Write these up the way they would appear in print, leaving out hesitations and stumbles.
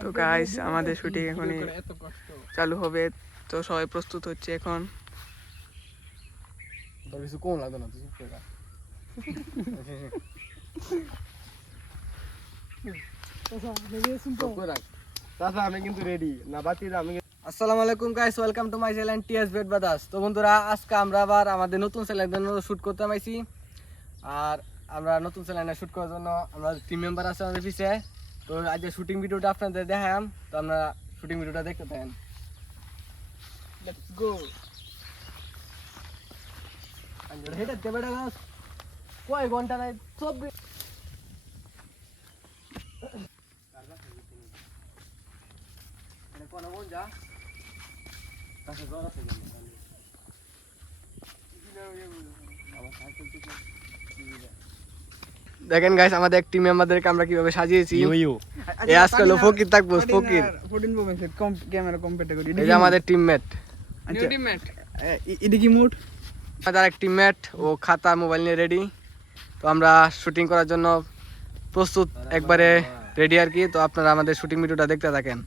তো গাইস আমাদের শুটিং এখন চালু হবে, তো সবাই প্রস্তুত হচ্ছে এখন। কিছু কম লাগতো না, আমি কিন্তু রেডি না বাতি আমি। আসসালামু আলাইকুম guys, welcome to my channel টিএস বেড বাদাস। তো বন্ধুরা, আজকে আমরা আবার আমাদের নতুন চ্যানেলের জন্য শুট করতে আইছি। আর আমরা নতুন চ্যানেলে শুট করার জন্য আমরা টিম মেম্বার আছে আমাদের পিছে। তো আজকে শুটিং ভিডিওটা আপনাদের দেখাম, তো আপনারা শুটিং ভিডিওটা দেখতে থাকেন। Let's go. আঞ্জুর হেডে দেবেড়া গাছ কয় ঘন্টা নাই সব মানে কোন কোন যা কাছে জ্বর আছে কেন দেখেন গাইস আমাদের এক টিম মেম্বারদেরকে আমরা কিভাবে সাজিয়েছি। এই আজকে হলো ফকির থাকবো, ফকির 14 প্রো ম্যাক্স ক্যামেরা কম্পিউটার করি। এই যে আমাদের টিমমেট, নিউ টিমমেট এডি কি মুড আমাদের এক টিমমেট ও খাতা মোবাইল নিয়ে রেডি। তো আমরা শুটিং করার জন্য প্রস্তুত, একবারে রেডি আর কি। তো আপনারা আমাদের শুটিং ভিডিওটা দেখতে থাকেন।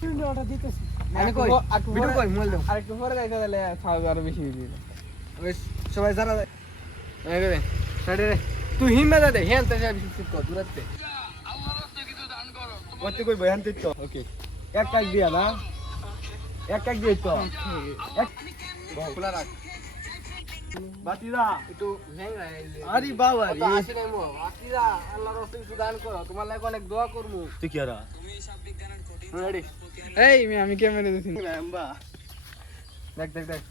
ভিডিওটা দিতেছি আমি কই ভিডিও কই মোবাইল দাও। আরেকটু পরে গাইতে তাহলে সাউন্ড আরো বেশি হয়ে যাবে। ওই সবাই যারা এই রে রেডি রে তুই হিমে দে দে হেন তে বেশি শুট কর দূরতে আল্লাহর রাস্তায় কিছু দান করো কত কই বয়ান দিত। ওকে এক কাক দিয়া না, এক কাক দিয়ে তো এক খোলা রাখ বাতিদা একটু হ্যাং রে। আরে বাবা তো আসি নাই মো আকিরা আল্লাহর রাস্তায় কিছু দান করো, তোমার লাগি অনেক দোয়া করমু। তুই কি আরা রেডি এই আমি ক্যামেরা দিছি। আম্বা দেখ দেখ দেখ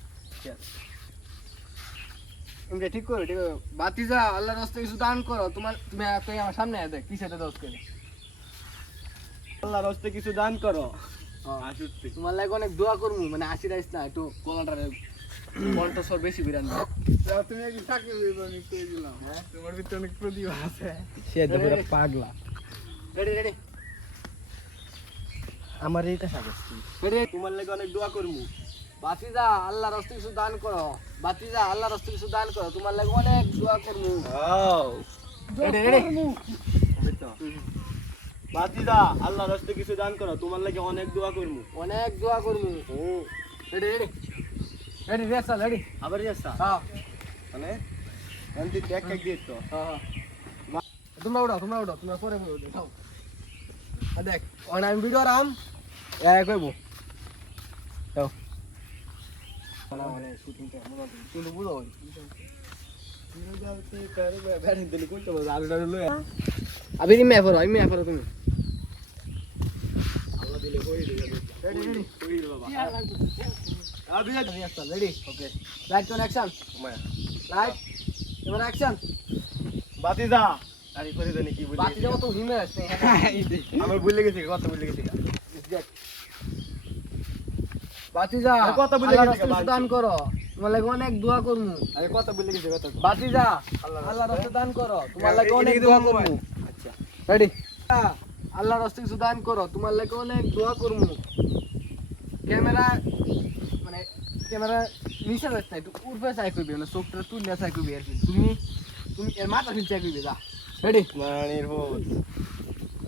এমনি ঠিক করো, ঠিক করো। বাতিজা আল্লাহর রাস্তায় কিছু দান করো, তোমার তুমি তুই আমার সামনে আয়, দেখ পিছাতে দোষ করে আল্লাহর রাস্তায় কিছু দান করো। তোমার লাগে অনেক দোয়া করমু, মানে আসি রাইস না একটু কলাটারে কলটা সর বেশি বিরান তুমি কি চাকরি দিবা আমি কই দিলাম। হ্যাঁ তোমার ভিতরে অনেক প্রতিভা আছে। সে তো পুরো পাগলা। রেডি রেডি আমার এইটা সাগর রেডি। তোমার লাগে অনেক দোয়া করমু। বাতিজা আল্লাহর রাস্তায় কিছু দান করো, বাতিজা আল্লাহর রাস্তায় কিছু দান করো, তোমার লাগে অনেক দোয়া করমু। রেডি রেডি বাতিদা আল্লাহর রাস্তায় কিছু দান করো, তোমার লাগে অনেক দোয়া করমু। অনেক দোয়া করমু। Ready ready ready racer ready আবার যাসা হ্যাঁ মানে এমনি এক এক দিয়ে তো হ্যাঁ তোমরা উঠাও তোমরা পরে উঠাও। আর দেখ অন আমি ভিডিও রাম এক কইব দাও মানে শুটিংটা মনে কিন্তু বুঝো আবি নি মে ফরো তুমি আল্লাহ দিলে কই দিবে। রেডি রেডি কই রে বাবা আবি আসল ready okay light on action light এবার অ্যাকশন। বাতিদা আরে করে দেনি কি বলি বাতি যাও তো হিমে আসছে আমি ভুলে গেছি কথা ভুলে গেছি বাতিজা কথা বলে গেছি দান করো, তোমার লাগে অনেক দোয়া করমু। আরে কথা ভুলে গেছি কথা বাতিজা আল্লাহর রাস্তায় দান করো, তোমার লাগে অনেক দোয়া করমু। আচ্ছা রেডি আল্লাহর রাস্তায় কিছু দান করো, তোমার লাগে অনেক দোয়া করমু। ক্যামেরা মানে ক্যামেরা নিচে যাচ্ছে না, একটু উপরে চাই করবি, মানে চোখটা তুলে চাই করবি আর কি। তুমি এর মাথা ফিল চাই করবি। যা রেডি মানির হোস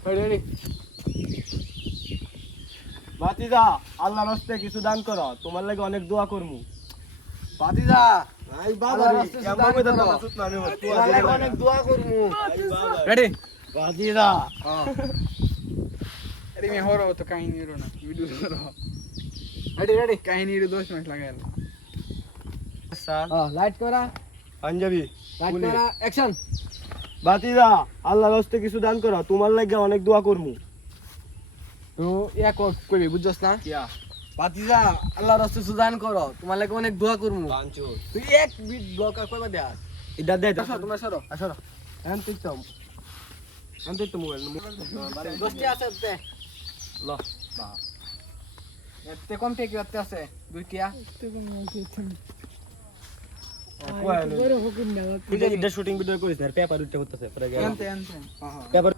রেডি রেডি বাতিদা আল্লাহর রাস্তায় কিছু দান করো, তোমার লাগে অনেক দোয়া করমু। বাতিজা আই বাবা আল্লাহর রে রাস্তায় কিছু কেমন দান কইতা করো, না সুত না আমি তোমার লাগে অনেক দোয়া করমু। রেডি রেডি বাতিদা আরে আমি হরো তো কাহিনী হলো না ভিডিও হরো রেডি রেডি কাহিনীর 10 মিনিট লাগাল। স্যার লাইট করা পাঞ্জাবি লাইট করা অ্যাকশন। বাতিদা আল্লাহর রাস্তায় কিছু দান করো, তোমার লাগে অনেক দোয়া করমু। তো ইয়া কইবি বুঝছস না কিয়া বাতিজা আল্লাহর রাস্তায় কিছু দান করো, তোমার লাগে অনেক দোয়া করমু। পাঁচু তুই এক বিট ব্লক কইবা দে আর ইদা দে আসো তোমরা সরো আসো এন্তে তো মোবাইল দশটি আছে তে ল এতে কম টেক রাতে আছে দুইটিয়া এটা শুটিং ভিডিও করিস না পেপার উঠতে করতেছে পরে গেল এনতে হ্যাঁ পেপার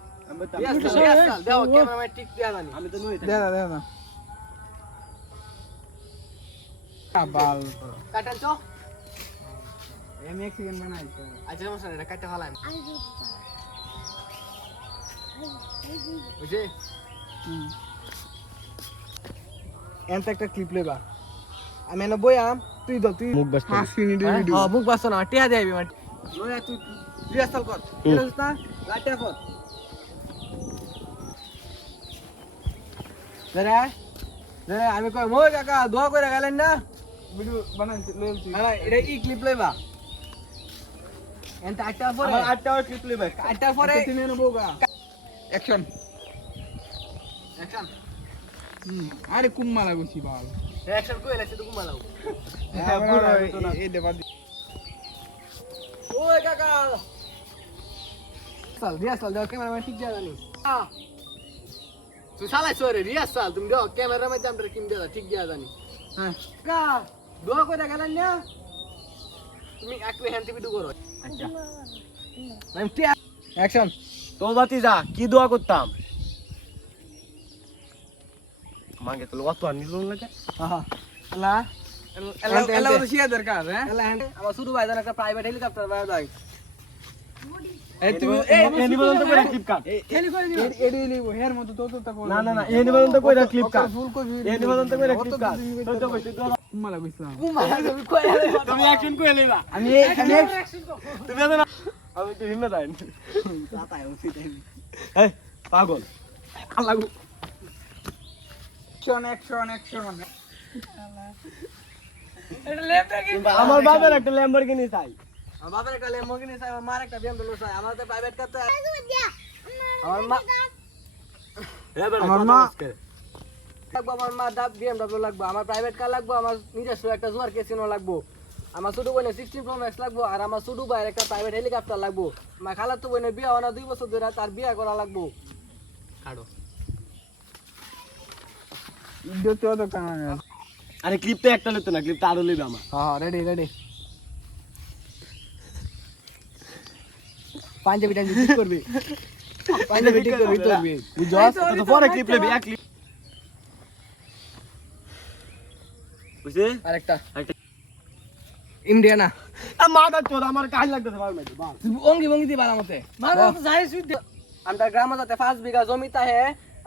দাও ক্যামেরাম্যান ঠিক দিয়া জানি আমি তো নই দাদা বাল কাটান চো আমি মেক্সিকান বানাইছি আচ্ছা সমস্যা নাই, এটা কাটতে ফেলাম বুঝে এনতে একটা ক্লিপ লইবা আমি এনে বইয়াম তুই দাও তুই মুখ বাস 5 মিনিটের ভিডিও হ্যাঁ মুখ বাসো না টিয়া দেবি মানে লইয়া তুই রিহার্সাল কর ঠিক আছে না লাইট অফ দাঁড়া দাঁড়া আমি কই মোর কাকা দোয়া করে গেলেন না ভিডিও বানাইছি লইছি হ্যাঁ এটা ই ক্লিপ লইবা এনতে আটটা পরে আমার 8টা ক্লিপ লইবা আটটার পরে তুমি এনে বউগা অ্যাকশন অ্যাকশন আরে কুম্মালা গুছি বাল অ্যাকশন কই লাগছে তো ঘুমালাও হ্যাঁ পুরো এই দেবা ওই কাকা সাল রিহার্সাল দাও ক্যামেরাম্যান ঠিক জানি তুই সালাই সরে রিহার্সাল তুমি দাও ক্যামেরাম্যান জানতে কিম দেলা ঠিক জানি হ্যাঁ কা দোয়া করে গেলেন না তুমি একটু হ্যান্ড টিভি করো আচ্ছা আমি টিয়া অ্যাকশন তো ভাতিজা কি দোয়া করতাম মাগে তো অত আর নিল লাগে হ্যাঁ এলা এলা তো শিয়া দরকার হ্যাঁ এলা হ্যান্ড আমার শুরু ভাইজান একটা প্রাইভেট হেলিকপ্টার বানায় দাও এই তুমি এই নিবন্ধন করে ক্লিপ কাট খেলি করে দিও এডি লিবো হের মতো তো তো না না না এই নিবন্ধন তো কইরা ক্লিপ কাট ফুল কই এই নিবন্ধন তো কইরা ক্লিপ কাট তো কইছি কুম্মালা গুছিলাম তুমি কই তুমি অ্যাকশন কই লইবা আমি তুমি জানো না আমি তো হিম্মত আইন তাতায় উচিত এই পাগল লাগু অ্যাকশন এটা লেফট আমার বাবার একটা ল্যাম্বরগিনি চাই আমার বাবার একটা ল্যাম্বরগিনি চাই আমার মার একটা BMW চাই আমার তো প্রাইভেট কার তো আমার মা আমার মা লাগবো আমার মা ডাব BMW লাগবো আমার প্রাইভেট কার লাগবো আমার নিজস্ব একটা জুয়ার ক্যাসিনো লাগবো আমার ছোট বোনের 16 Pro Max লাগবো আর আমার ছোট ভাইয়ের একটা প্রাইভেট হেলিকপ্টার লাগবো আমার খালার তো বোনের বিয়ে হওয়া 2 বছর ধরে তার বিয়ে করা লাগবো কাটো ভিডিও তো কারণ আরে ক্লিপ তো একটা লইতো না ক্লিপ তো আরো লইবে আমার হ্যাঁ রেডি পাঞ্জাবি টাঞ্জাবি ঠিক করবি পাঞ্জাবি ঠিক করবি বুঝছস তো পরে ক্লিপ লইবি এক ক্লিপ বুঝছিস আরেকটা আরেকটা। ইন্ডিয়ানা মাথা চোদ আমার কাজ লাগতেছে বাল মাইতে বাল অঙ্গি ভঙ্গি দিবা আমাতে আমরা গ্রামে যাতে 5 বিঘা জমি তাহে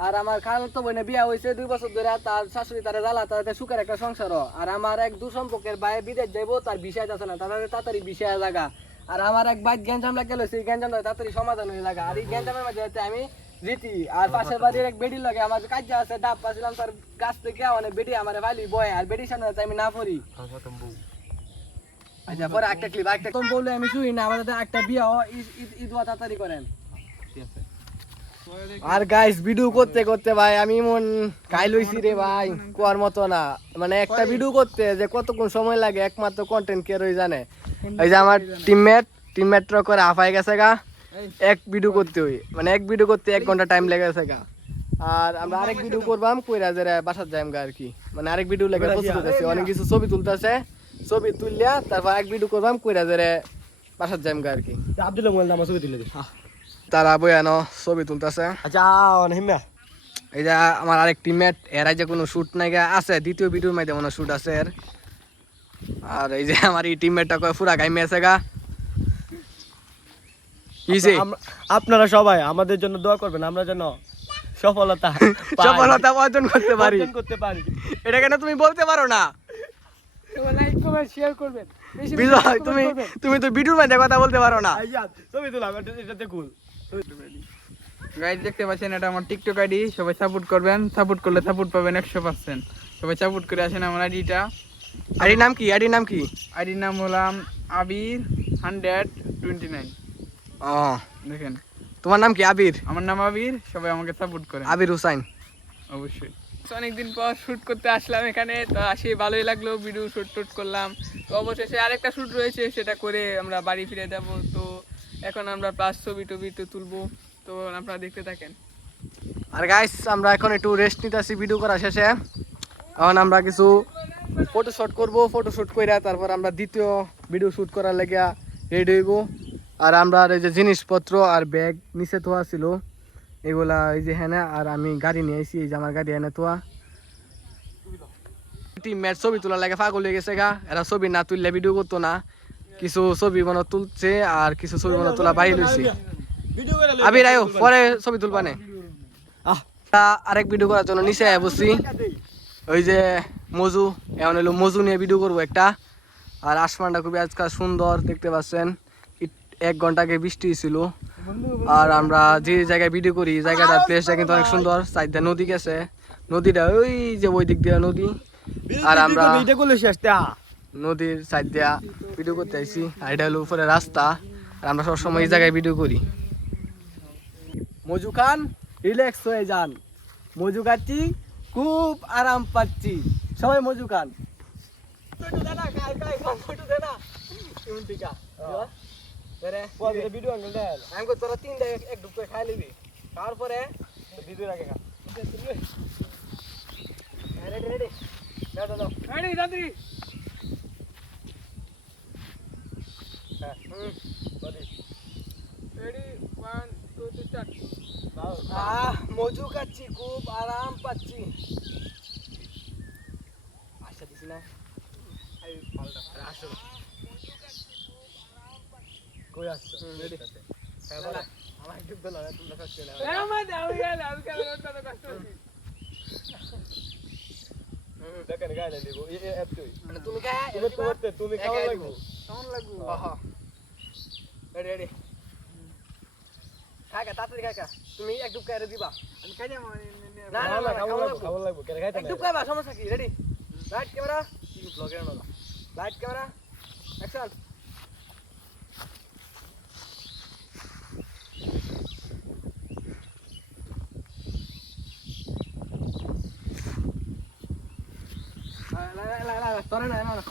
আর আমার খালাতো তো বোনে বিয়া হইছে 2 বছর ধরে তার শাশুড়ি তারে জ্বালা তাতে সুখের একটা সংসার আর আমার এক দু সম্পর্কের ভাই বিদেশ যাইবো তার বিষয় আছে না তাদের তাড়াতাড়ি বিষয় জায়গা আর আমার এক ভাই গ্যাঞ্জাম লাগে গেল সেই গ্যাঞ্জাম তাড়াতাড়ি সমাধান হয়ে জায়গা আর এই গ্যাঞ্জামের মাঝে হচ্ছে আমি রীতি আর পাশের বাড়ির এক বেডি লাগে আমার কাজ আছে ডাব পাছিলাম তার গাছ থেকে অনেক বেডি আমার ভালি বয় আর বেডির সামনে যাতে আমি না পড়ি আচ্ছা পরে একটা ক্লিপ একটা তুমি বললে আমি শুই না আমাদের একটা বিয়া ঈদ তাড়াতাড়ি করেন আর গাইস ভিডিও করতে করতে ভাই আমি মন কাইল হইছি রে ভাই কোয়ার মতো না মানে একটা ভিডিও করতে যে কতক্ষণ সময় লাগে একমাত্র কন্টেন্ট ক্রিয়েটরই জানে এই যে আমার টিমমেটরা করে হাফাই গেছে গা এক ভিডিও করতে হই মানে এক ভিডিও করতে 1 ঘন্টা টাইম লেগে গেছে গা আর আমরা আরেক ভিডিও করবাম কইরা যারা বাসার যাইম গা আর কি মানে আরেক ভিডিও লাগে প্রস্তুত আছে অনেক কিছু ছবি তুলতেছে ছবি তুললিয়া তারপর এক ভিডিও করবাম কইরা যারা বাসার যাইম গা আর কি আব্দুল মোবাইল নাম ছবি তুলে দে তারা বয়ানো ছবি তুলতেছে আচ্ছা অন হিম্মা এই যে আমার আরেক টিমমেট এর যে কোনো শুট নাই গা আছে দ্বিতীয় ভিডিওর মধ্যে মনে শুট আছে এর আর এই যে আমার এই টিমমেটটা কয় পুরা গাইমে আছে গা কিছে আপনারা সবাই আমাদের জন্য দোয়া করবেন আমরা যেন সফলতা সফলতা অর্জন করতে পারি করতে পারি এটা কেন তুমি বলতে পারো না লাইক কমেন্ট শেয়ার করবেন বিজয় তুমি তো ভিডিওর মধ্যে কথা বলতে পারো না আইয়া ছবি তুলাম এটা দেখুন গাইজ দেখতে পাচ্ছেন এটা আমার টিকটক আইডি সবাই সাপোর্ট করবেন সাপোর্ট করলে সাপোর্ট পাবেন 100% সবাই সাপোর্ট করে আসেন আমার আইডিটা আইডির নাম কি আইডির নাম হলাম আবির 129 ও দেখেন তোমার নাম কি আবির আমার নাম আবির সবাই আমাকে সাপোর্ট করেন আবির হুসাইন অবশ্যই অনেকদিন পর শুট করতে আসলাম এখানে তো আসি ভালোই লাগলো ভিডিও শুট করলাম তো অবশেষে আরেকটা শুট রয়েছে সেটা করে আমরা বাড়ি ফিরে যাব তো এখন আমরা প্লাস ছবি টবি তো তুলবো তো আপনারা দেখতে থাকেন আর গাইস আমরা এখন একটু রেস্ট নিতেছি ভিডিও করা শেষে এখন আমরা কিছু ফটোশুট করব ফটোশুট কইরা তারপর আমরা দ্বিতীয় ভিডিও শুট করার লাগা রেডি হইব আর আমরা এই যে জিনিসপত্র আর ব্যাগ নিচে তোয়া ছিল এগুলা এই যে হ্যাঁ আর আমি গাড়ি নিয়ে আইছি এই যে আমার গাড়ি এনে তোয়া টিমমেট ছবি তোলার লাগে পাগল হয়ে গেছে গা এরা ছবি না তুললে ভিডিও করতো না কিছু ছবি মনে তুলছে আর কিছু ছবি মনে তোলা বাইরে লইছে। ভিডিও করে আবির আয়ো পরে ছবি তুলবানে। আরেক ভিডিও করার জন্য নিচে আয় বসছি। ওই যে মজু এখন হলো মজু নিয়ে ভিডিও করবো একটা। আর আসমানটা খুবই আজকাল সুন্দর দেখতে পাচ্ছেন। 1 ঘন্টা আগে বৃষ্টি ছিল। আর আমরা যে জায়গায় ভিডিও করি জায়গাটার প্লেসটা কিন্তু অনেক সুন্দর। সাইডে নদী গেছে, নদীটা ওই যে ওই দিক দিয়ে নদী। আর আমরা এটা করলে শেষটা নদীর সাইড দিয়া ভিডিও করতে আইছি। আর এটা হলো উপরে রাস্তা। আর আমরা সবসময় এই জায়গায় ভিডিও করি। মজু খান রিল্যাক্স হয়ে যান, মজু খাচ্ছি খুব আরাম পাচ্ছি, সবাই মজু খান। ভিডিও আনলে দেন আমি কই তোরা 3 টাকা এক ডুব করে খাই লিবি, তারপরে ভিডিও রাখে খা রেডি রেডি দাও দাও দাও রেডি দাদি রেডি 1 2 3 স্টার্ট মজু খাচ্ছি খুব আরাম পাচ্ছি। আশা দিছি না আসো কই আসছো রেডি আমার ডুব গেল না তোমরা ফার্স্ট চলে এ মা দাও গেল আর কেন তো কষ্ট হচ্ছে দেখেন গাইলে দিব এই অ্যাপ তুই মানে তুমি কা তুমি করতে তুমি খাওয়া লাগবো কেমন লাগবে রেডি রেডি কাকা তাড়াতাড়ি কাকা তুমি এক ডুব করে দিবা। আমি খাই যাবো না না না খাওয়া লাগবো কেন খাইতে এক ডুব খাইবা সমস্যা কি রেডি লাইট ক্যামেরা ব্লগের নাও লাইট ক্যামেরা অ্যাকশন। তোরে না না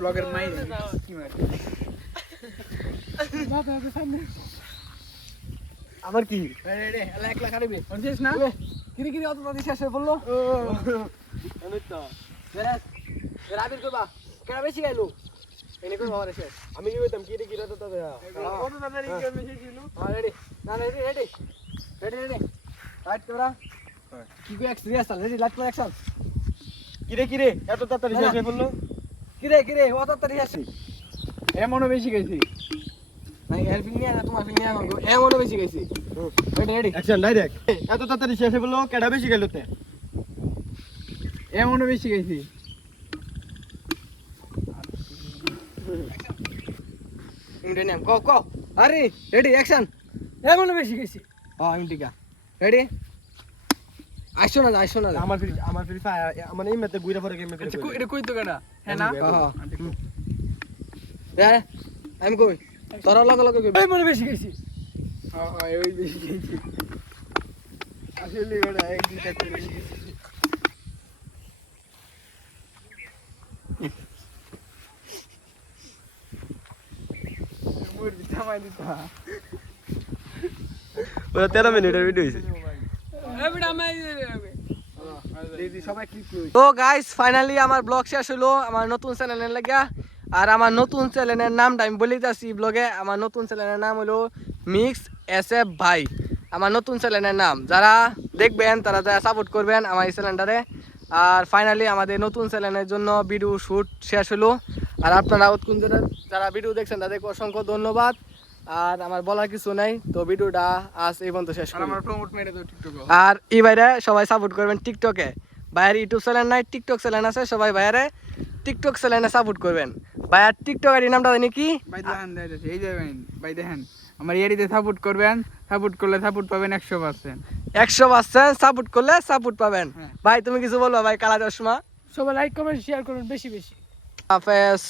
ব্লগের মাইন্ড কি মার বাবা বাবা সামনে আবার কি রেডি এক লাখ আরবি হচ্ছিস না কিরি কিরি অত তাড়াতাড়ি শেষ হয়ে বললো আমি তো রাবির করবা কেনা বেশি গাইলো এনে করবো আমার শেষ। আমি কি কইতাম কি রে কি রে তো তবে কত তাড়াতাড়ি গেম এসে ছিল রেডি না ready ready ready ready light camera কি কই experience ready light camera action. কি রে এত তাড়াতাড়ি শেষ হয়ে বললো কিরে অত তাড়াতাড়ি আসি এমনও বেশি গেছি নাই হেল্পিং নিয়ে না তোমার ফিং নিয়ে আমাকে এমনও বেশি গেছি। রেডি রেডি অ্যাকশন ডাইরেক্ট এত তাড়াতাড়ি শেষ হয়ে বললো কেডা বেশি গেল তে এমনও বেশি গেছি ইন্ডিয়ান কো আরে রেডি অ্যাকশন এমনও বেশি গেছি ইন্ডিকা রেডি আইসো না আমার ফ্রি ফায়ার মানে এই মেতে গুইরা পরে গেম আচ্ছা এটা কই তো কেডা হ্যাঁ না হ্যাঁ আমি কই তোরা লগে লগে কই এমনও বেশি গেছি হ্যাঁ ওই বেশি গেছি আসলে বেটা এক দুই চারটে বেশি গেছি মোর থামাই দিতা 13 মিনিটের ভিডিও হইছে তো গাইস ফাইনালি আমার ব্লগ শেষ হলো আমার নতুন চ্যানেলের লাগিয়া। আর আমার নতুন চ্যানেলের নামটা আমি বলে দিচ্ছি ব্লগে। আমার নতুন চ্যানেলের নাম হলো মিক্স SF ভাই, আমার নতুন চ্যানেলের নাম। যারা দেখবেন তারা যারা সাপোর্ট করবেন আমার এই চ্যানেলটারে। আর ফাইনালি আমাদের নতুন চ্যানেলের জন্য ভিডিও শ্যুট শেষ হলো। আর আপনারা যারা ভিডিও দেখছেন তাদেরকে অসংখ্য ধন্যবাদ। আর আমার বলার কিছু নাই, তো ভিডিওটা আজ এই পর্যন্ত শেষ করি। আমার প্রমোট মেরে দাও টিকটকে। আর এই বাইরে সবাই সাপোর্ট করবেন টিকটকে। ভাইয়ের ইউটিউব চ্যানেল নাই, টিকটক চ্যানেল আছে, সবাই ভাইয়ারে টিকটক চ্যানেলে সাপোর্ট করবেন। ভাইয়ার টিকটক আইডি নামটা জানি কি? ভাই দেখেন এই যাবেন ভাই দেখেন আমার ইয়ারিতে সাপোর্ট করবেন, সাপোর্ট করলে সাপোর্ট পাবেন 100%। 100% সাপোর্ট করলে সাপোর্ট পাবেন। হ্যাঁ। ভাই তুমি কিছু বলবা ভাই? কালা চশমা সবাই লাইক কমেন্ট শেয়ার করুন বেশি বেশি। হাফেজ।